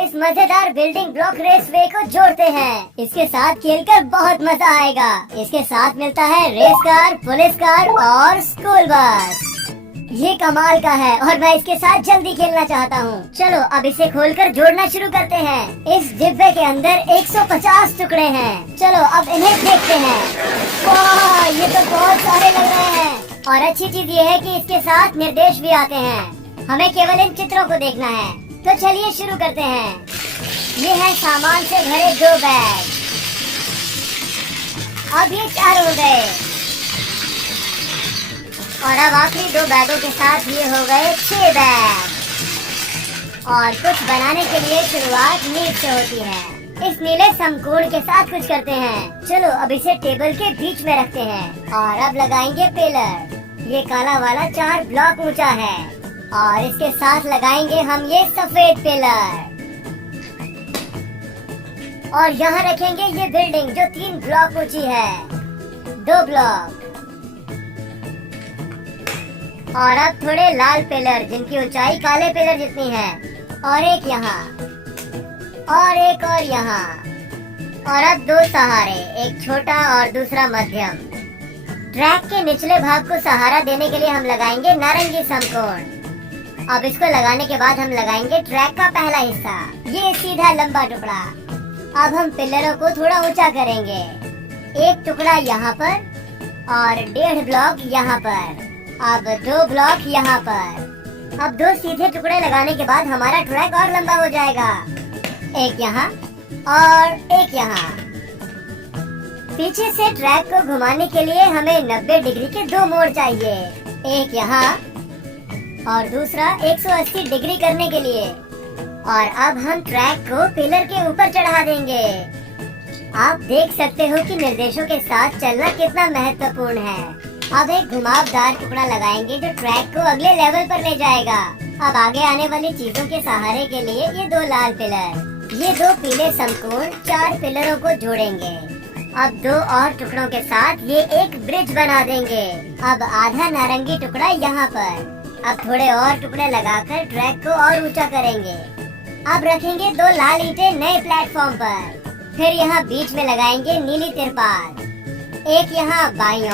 इस मजेदार building block रेसवे को जोड़ते हैं। इसके साथ खेलकर बहुत मजा आएगा। इसके साथ मिलता है रेस कार, पुलिस कार और स्कूल बस। ये कमाल का है और मैं इसके साथ जल्दी खेलना चाहता हूँ। चलो अब इसे खोलकर जोड़ना शुरू करते हैं। इस डिब्बे के अंदर 150 टुकड़े हैं। चलो अब इन्हें देखते हैं। वाह, ये तो बहुत सारे लग रहे हैं। और अच्छी चीज ये है कि इसके साथ निर्देश भी आते हैं। हमें केवल इन चित्रों को देखना है। तो चलिए शुरू करते हैं। ये है सामान से भरे 2 बैग। अब ये 4 हो गए और अब आखिरी 2 बैगों के साथ ये हो गए 6 बैग। और कुछ बनाने के लिए शुरुआत नींव से होती है। इस नीले समकोण के साथ कुछ करते हैं। चलो अब इसे टेबल के बीच में रखते हैं और अब लगाएंगे पिलर। ये काला वाला 4 ब्लॉक ऊंचा है और इसके साथ लगाएंगे हम ये सफेद पिलर। और यहाँ रखेंगे ये बिल्डिंग जो 3 ब्लॉक ऊंची है। 2 ब्लॉक और अब थोड़े लाल पिलर जिनकी ऊंचाई काले पिलर जितनी है। और एक यहाँ और एक और यहाँ। और अब 2 सहारे, एक छोटा और दूसरा मध्यम। ट्रैक के निचले भाग को सहारा देने के लिए हम लगाएंगे नारंगी समकोण। अब इसको लगाने के बाद हम लगाएंगे ट्रैक का पहला हिस्सा, ये सीधा लंबा टुकड़ा। अब हम पिलरों को थोड़ा ऊंचा करेंगे। 1 टुकड़ा यहाँ पर और 1.5 ब्लॉक यहाँ पर। अब 2 ब्लॉक यहाँ पर। अब 2 सीधे टुकड़े लगाने के बाद हमारा ट्रैक और लंबा हो जाएगा। एक यहाँ और एक यहाँ। पीछे से ट्रैक को घुमाने के लिए हमें 90 डिग्री के 2 मोड़ चाहिए। एक यहाँ और दूसरा 180 डिग्री करने के लिए। और अब हम ट्रैक को पिलर के ऊपर चढ़ा देंगे। आप देख सकते हो कि निर्देशों के साथ चलना कितना महत्वपूर्ण है। अब एक घुमावदार टुकड़ा लगाएंगे जो ट्रैक को अगले लेवल पर ले जाएगा। अब आगे आने वाली चीजों के सहारे के लिए ये 2 लाल पिलर, ये 2 पीले समकोण 4 पिलरों को जोड़ेंगे। अब 2 और टुकड़ों के साथ ये एक ब्रिज बना देंगे। अब आधा नारंगी टुकड़ा यहाँ पर। अब थोड़े और टुकड़े लगाकर ट्रैक को और ऊंचा करेंगे। अब रखेंगे 2 लाल ईंटें नए प्लेटफॉर्म पर। फिर यहाँ बीच में लगाएंगे नीली तिरपाल, एक यहाँ बाईं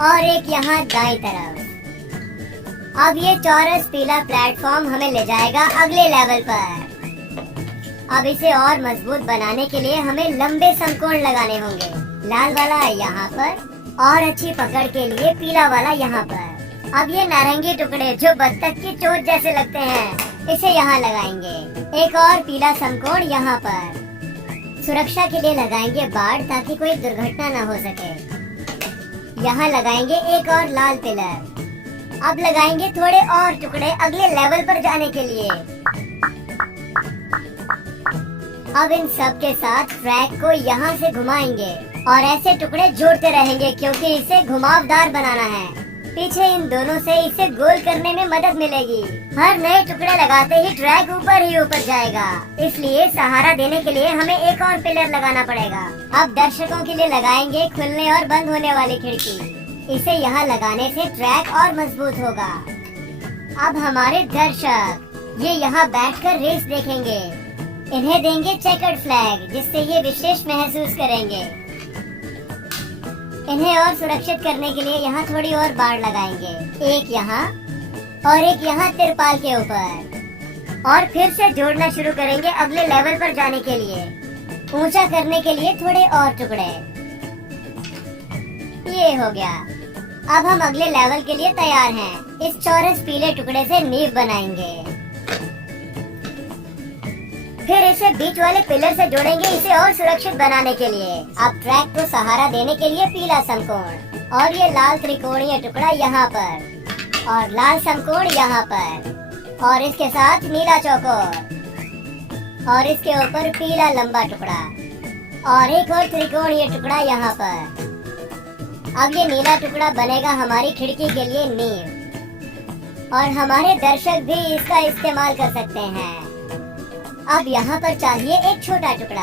और एक यहाँ दाईं तरफ। अब ये चौरस पीला प्लेटफॉर्म हमें ले जाएगा अगले लेवल पर। अब इसे और मजबूत बनाने के लिए हमें लंबे समकोण लगाने होंगे। लाल वाला यहाँ पर और अच्छी पकड़ के लिए पीला वाला यहाँ पर। अब ये नारंगी टुकड़े जो बत्तख की चोंच जैसे लगते हैं, इसे यहाँ लगाएंगे। एक और पीला समकोण यहाँ पर। सुरक्षा के लिए लगाएंगे बाड़ ताकि कोई दुर्घटना न हो सके। यहाँ लगाएंगे एक और लाल पिलर। अब लगाएंगे थोड़े और टुकड़े अगले लेवल पर जाने के लिए। अब इन सब के साथ ट्रैक को यहाँ से घुमाएंगे और ऐसे टुकड़े जोड़ते रहेंगे क्योंकि इसे घुमावदार बनाना है। पीछे इन दोनों से इसे गोल करने में मदद मिलेगी। हर नए टुकड़े लगाते ही ट्रैक ऊपर ही ऊपर जाएगा, इसलिए सहारा देने के लिए हमें एक और पिलर लगाना पड़ेगा। अब दर्शकों के लिए लगाएंगे खुलने और बंद होने वाली खिड़की। इसे यहाँ लगाने से ट्रैक और मजबूत होगा। अब हमारे दर्शक ये यहाँ बैठकर रेस देखेंगे। इन्हें देंगे चेकर्ड फ्लैग जिससे ये विशेष महसूस करेंगे। इन्हें और सुरक्षित करने के लिए यहाँ थोड़ी और बाड़ लगाएंगे, एक यहाँ और एक यहाँ तिरपाल के ऊपर। और फिर से जोड़ना शुरू करेंगे अगले लेवल पर जाने के लिए। ऊंचा करने के लिए थोड़े और टुकड़े। ये हो गया। अब हम अगले लेवल के लिए तैयार हैं। इस चौरस पीले टुकड़े से नींव बनाएंगे। फिर इसे बीच वाले पिलर से जोड़ेंगे इसे और सुरक्षित बनाने के लिए। अब ट्रैक को सहारा देने के लिए पीला समकोण और ये लाल त्रिकोणीय टुकड़ा यहाँ पर और लाल समकोण यहाँ पर और इसके साथ नीला चौकोर और इसके ऊपर पीला लंबा टुकड़ा और एक और त्रिकोणीय टुकड़ा यहाँ पर। अब ये नीला टुकड़ा बनेगा हमारी खिड़की के लिए नींव और हमारे दर्शक भी इसका इस्तेमाल कर सकते हैं। अब यहाँ पर चाहिए एक छोटा टुकड़ा।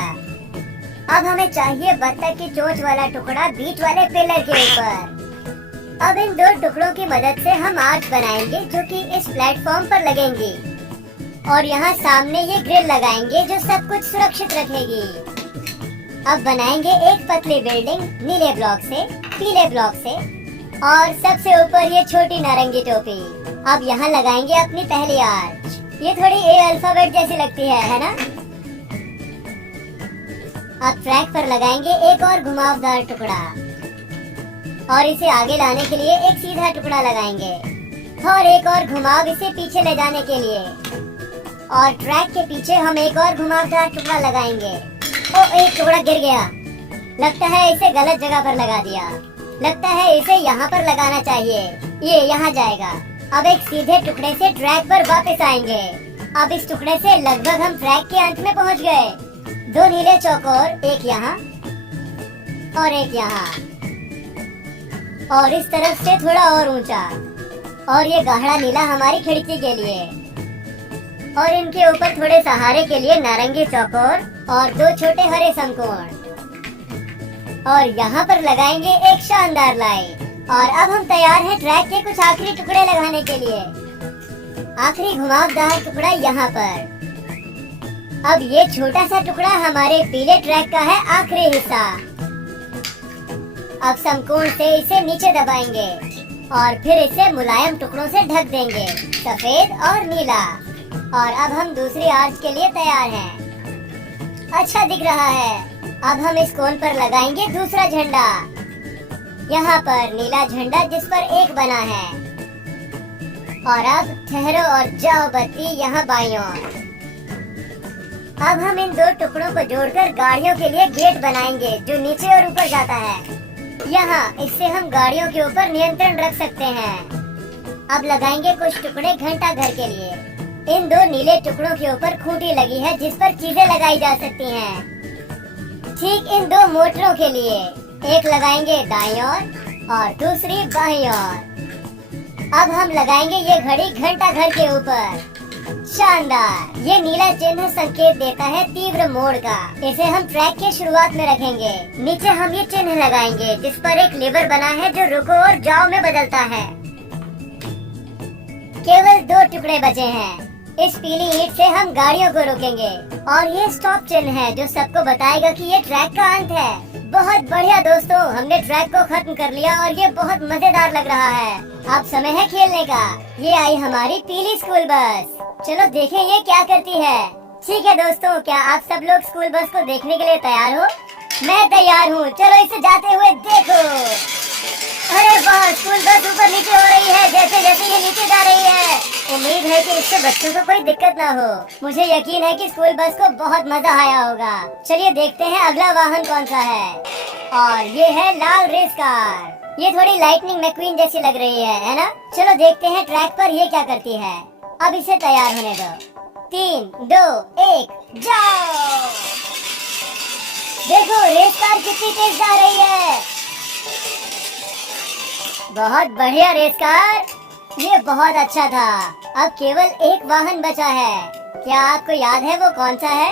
अब हमें चाहिए बत्तख की चोंच वाला टुकड़ा बीच वाले पिलर के ऊपर। अब इन 2 टुकड़ों की मदद से हम आर्च बनाएंगे जो कि इस प्लेटफॉर्म पर लगेंगी। और यहाँ सामने ये ग्रिल लगाएंगे जो सब कुछ सुरक्षित रखेगी। अब बनाएंगे एक पतली बिल्डिंग नीले ब्लॉक से, पीले ब्लॉक से और सबसे ऊपर ये छोटी नारंगी टोपी। अब यहाँ लगाएंगे अपनी पहली आर्च। ये थोड़ी ए अल्फाबेट जैसी लगती है ना? अब ट्रैक पर लगाएंगे एक और घुमावदार टुकड़ा और इसे आगे लाने के लिए एक सीधा टुकड़ा लगाएंगे और एक और घुमाव इसे पीछे ले जाने के लिए। और ट्रैक के पीछे हम एक और घुमावदार टुकड़ा लगाएंगे। ओ, एक टुकड़ा गिर गया। लगता है इसे गलत जगह पर लगा दिया। लगता है इसे यहाँ पर लगाना चाहिए। ये यहाँ जाएगा। अब एक सीधे टुकड़े से ट्रैक पर वापस आएंगे। अब इस टुकड़े से लगभग हम ट्रैक के अंत में पहुँच गए। 2 नीले चौकोर, एक यहाँ और एक यहाँ, और इस तरफ से थोड़ा और ऊंचा, और ये गाढ़ा नीला हमारी खिड़की के लिए, और इनके ऊपर थोड़े सहारे के लिए नारंगी चौकोर और 2 छोटे हरे समकोण। और यहाँ पर लगाएंगे एक शानदार लाइट। और अब हम तैयार हैं ट्रैक के कुछ आखिरी टुकड़े लगाने के लिए। आखिरी घुमावदार टुकड़ा यहाँ पर। अब ये छोटा सा टुकड़ा हमारे पीले ट्रैक का है आखिरी हिस्सा। अब समकोण से इसे नीचे दबाएंगे और फिर इसे मुलायम टुकड़ों से ढक देंगे, सफेद और नीला। और अब हम दूसरी आर्च के लिए तैयार हैं। अच्छा दिख रहा है। अब हम इस कोन पर लगाएंगे दूसरा झंडा। यहाँ पर नीला झंडा जिस पर एक बना है। और अब ठहरो और जाओ बत्ती यहाँ बाईं ओर। अब हम इन 2 टुकड़ों को जोड़कर गाड़ियों के लिए गेट बनाएंगे जो नीचे और ऊपर जाता है। यहाँ इससे हम गाड़ियों के ऊपर नियंत्रण रख सकते हैं। अब लगाएंगे कुछ टुकड़े घंटा घर के लिए। इन 2 नीले टुकड़ों के ऊपर खूंटी लगी है जिस पर चीजें लगाई जा सकती हैं। ठीक इन 2 मोटरों के लिए एक लगाएंगे दाईं ओर और दूसरी बाईं ओर। अब हम लगाएंगे ये घड़ी घंटा घर के ऊपर। शानदार। ये नीला चिन्ह संकेत देता है तीव्र मोड़ का। इसे हम ट्रैक के शुरुआत में रखेंगे। नीचे हम ये चिन्ह लगाएंगे जिस पर एक लीवर बना है जो रुको और जाओ में बदलता है। केवल 2 टुकड़े बचे हैं। इस पीली ईंट से हम गाड़ियों को रोकेंगे और ये स्टॉप चिन्ह है जो सबको बताएगा कि ये ट्रैक का अंत है। बहुत बढ़िया दोस्तों, हमने ट्रैक को खत्म कर लिया और ये बहुत मजेदार लग रहा है। अब समय है खेलने का। ये आई हमारी पीली स्कूल बस। चलो देखें ये क्या करती है। ठीक है दोस्तों, क्या आप सब लोग स्कूल बस को देखने के लिए तैयार हो? मैं तैयार हूँ। चलो इसे जाते हुए देखो। अरे वाह, स्कूल बस ऊपर नीचे हो रही है जैसे जैसे ये नीचे जा रही है। उम्मीद है कि इससे बच्चों को कोई दिक्कत ना हो। मुझे यकीन है कि स्कूल बस को बहुत मजा आया होगा। चलिए देखते हैं अगला वाहन कौन सा है। और ये है लाल रेस कार। ये थोड़ी लाइटनिंग मैक्वीन जैसी लग रही है ना? चलो देखते हैं ट्रैक पर ये क्या करती है। अब इसे तैयार होने दो। 3, 2, 1 जाओ। देखो रेस कार कितनी तेज जा रही है। बहुत बढ़िया रेस कार। ये बहुत अच्छा था। अब केवल एक वाहन बचा है। क्या आपको याद है वो कौन सा है?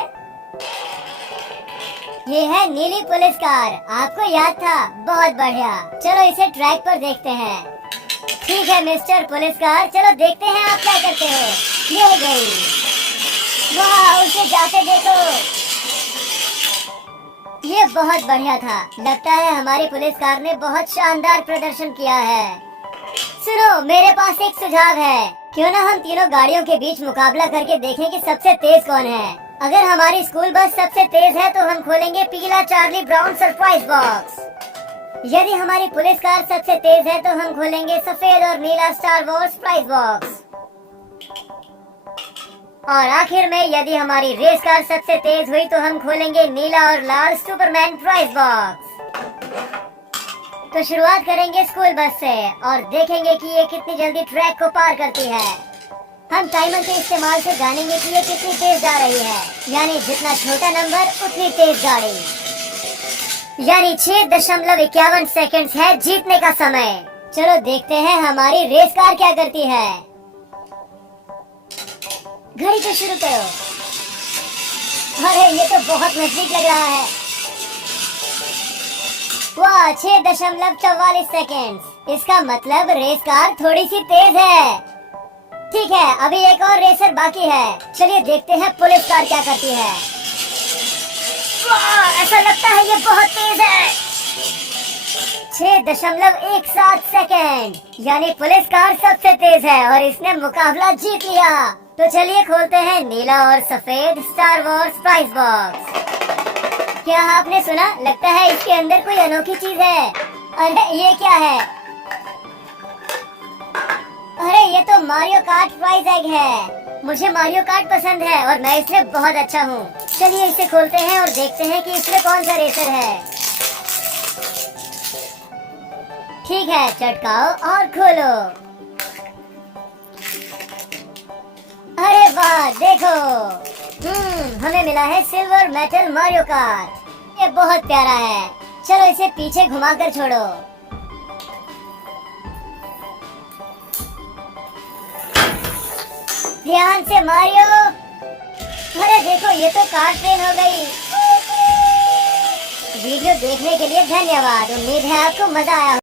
ये है नीली पुलिस कार। आपको याद था? बहुत बढ़िया। चलो इसे ट्रैक पर देखते हैं। ठीक है मिस्टर पुलिस कार, चलो देखते हैं आप क्या करते हो। ये गई। वाह, उसे जाते देखो। ये बहुत बढ़िया था। लगता है हमारी पुलिस कार ने बहुत शानदार प्रदर्शन किया है। सुनो, मेरे पास एक सुझाव है। क्यों ना हम तीनों गाड़ियों के बीच मुकाबला करके देखें कि सबसे तेज कौन है। अगर हमारी स्कूल बस सबसे तेज है तो हम खोलेंगे पीला चार्ली ब्राउन सरप्राइज बॉक्स। यदि हमारी पुलिस कार सबसे तेज है तो हम खोलेंगे सफेद और नीला स्टार वॉर्स प्राइज बॉक्स। और आखिर में यदि हमारी रेस कार सबसे तेज हुई तो हम खोलेंगे नीला और लाल सुपरमैन प्राइज बॉक्स। तो शुरुआत करेंगे स्कूल बस से और देखेंगे कि ये कितनी जल्दी ट्रैक को पार करती है। हम टाइमर के इस्तेमाल से जानेंगे कि ये कितनी तेज जा रही है। यानी जितना छोटा नंबर उतनी तेज गाड़ी। यानी 6.51 सेकंड्स है जीतने का समय। चलो देखते हैं हमारी रेस कार क्या करती है। घड़ी तो शुरू करो। अरे ये तो बहुत नजदीक लग रहा है। वाह, 6.44 सेकंड्स। इसका मतलब रेस कार थोड़ी सी तेज है। ठीक है, अभी एक और रेसर बाकी है। चलिए देखते हैं पुलिस कार क्या करती है। वाह, ऐसा लगता है ये बहुत तेज है। 6.17 सेकेंड, यानी पुलिस कार सबसे तेज है और इसने मुकाबला जीत लिया। तो चलिए खोलते हैं नीला और सफेद स्टार वॉर्स प्राइस बॉक्स। क्या आपने सुना? लगता है इसके अंदर कोई अनोखी चीज है। अरे ये क्या है? अरे ये तो मारियो कार्ट प्राइज एग है। मुझे मारियो कार्ट पसंद है और मैं इसमें बहुत अच्छा हूँ। चलिए इसे खोलते हैं और देखते हैं कि इसमें कौन सा रेसर है। ठीक है, चटकाओ और खोलो। अरे वाह, देखो। हमें मिला है सिल्वर मेटल मारियो कार्ट। ये बहुत प्यारा है। चलो इसे पीछे घुमाकर छोड़ो। ध्यान से मारियो। अरे देखो, ये तो कार ट्रेन हो गई। वीडियो देखने के लिए धन्यवाद। उम्मीद है आपको मजा आया।